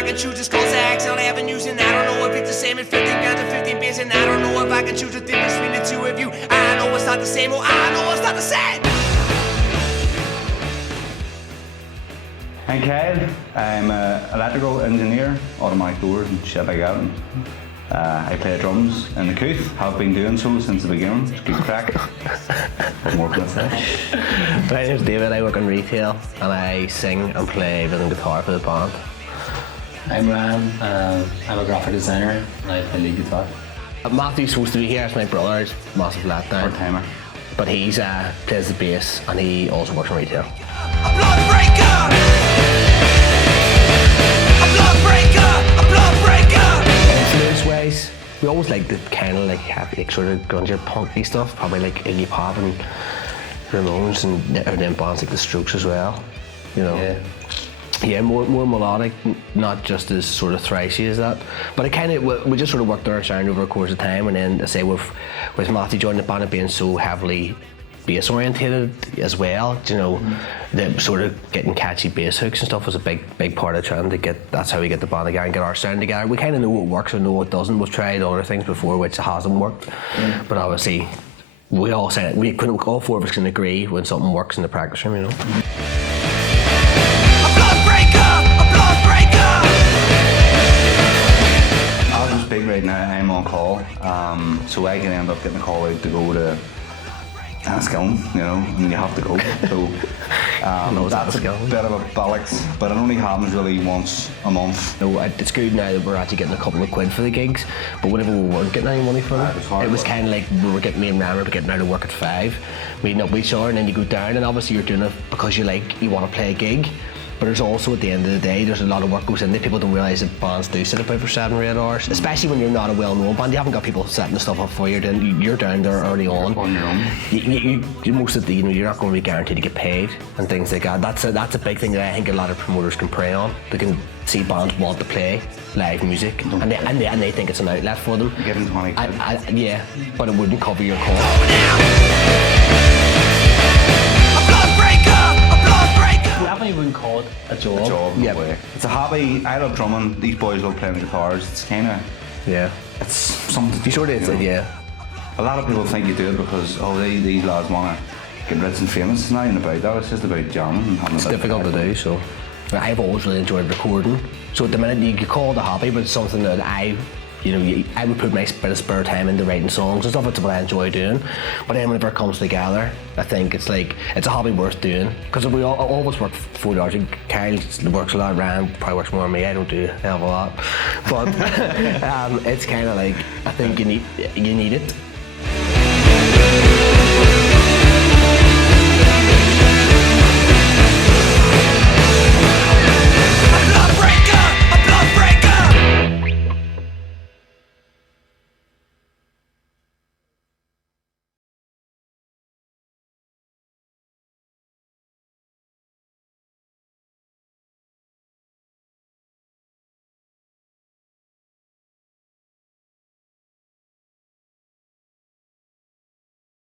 I can choose just cause I accidentally haven't used, and I don't know if it's the same as 15 pounds or 15 beers, and I don't know if I can choose the difference between the two of you. I know it's not the same, oh I know it's not the same. I'm Kyle. I'm an electrical engineer, automatic doors and shit like that. I play drums in the Couth, have been doing so since the beginning. It's good crack. More can I say? My name's David, I work in retail and I sing and play rhythm guitar for the band. I'm Ryan, I'm a graphic designer and I play lead guitar. Matthew's supposed to be here, it's my brother, it's a massive letdown. Part-timer. But he's plays the bass and he also works in retail. A blood breaker! A blood breaker! A blood breaker! Influence-wise, we always like the kind of like sort of grungy punky stuff, probably like Iggy Pop and Ramones and then bands like the Strokes as well, you know. Yeah, more melodic, not just as sort of thrashy as that. But it kind of, we just sort of worked our sound over a course of time, and then I say with Matthew joining the band and being so heavily bass orientated as well, you know, the sort of getting catchy bass hooks and stuff was a big part of trying to get, that's how we get the band together and get our sound together. We kind of know what works and know what doesn't. We've tried other things before which hasn't worked, but obviously we all said we couldn't, all four of us can agree when something works in the practice room, you know. As we speak right now, I'm on call, so I can end up getting a call out to go to Skilling, you know, and you have to go. So that's a bit of a bollocks, but it only happens really once a month. No, it's good now that we're actually getting a couple of quid for the gigs, but whenever we weren't getting any money from it was kind of like we were getting, me and Ryan were getting out of work at 5, meeting up with each other, and then you go down, and obviously you're doing it because you want to play a gig. But there's also, at the end of the day, there's a lot of work goes in there. People don't realise that bands do sit about for 7 or 8 hours, especially when you're not a well-known band. You haven't got people setting the stuff up for you. You're down there early on. On your own. You most of the, you know, you're not going to be guaranteed to get paid and things like that. That's a big thing that I think a lot of promoters can prey on. They can see bands want to play live music, and they think it's an outlet for them. Give them 20 quid. Yeah, but it wouldn't cover your costs. We haven't even called it a job. A job, Yeah. no way. It's a hobby. I love drumming. These boys love playing the guitars. It's kind of, Yeah. it's something. You sort of, you know. yeah. A lot of people think you do it because these lads want to get rich and famous. It's not even about that. It's just about jamming and having It's difficult to do, so. I've always really enjoyed recording. So at the minute you could call it a hobby, but it's something that I would put my bit of spare time into writing songs and stuff. It's what I enjoy doing. But then whenever it comes together, I think it's like, it's a hobby worth doing. Because we all always work 40 hours. Kyle works a lot, Ryan probably works more than me. I don't do a hell of a lot. But it's kind of like, I think you need it.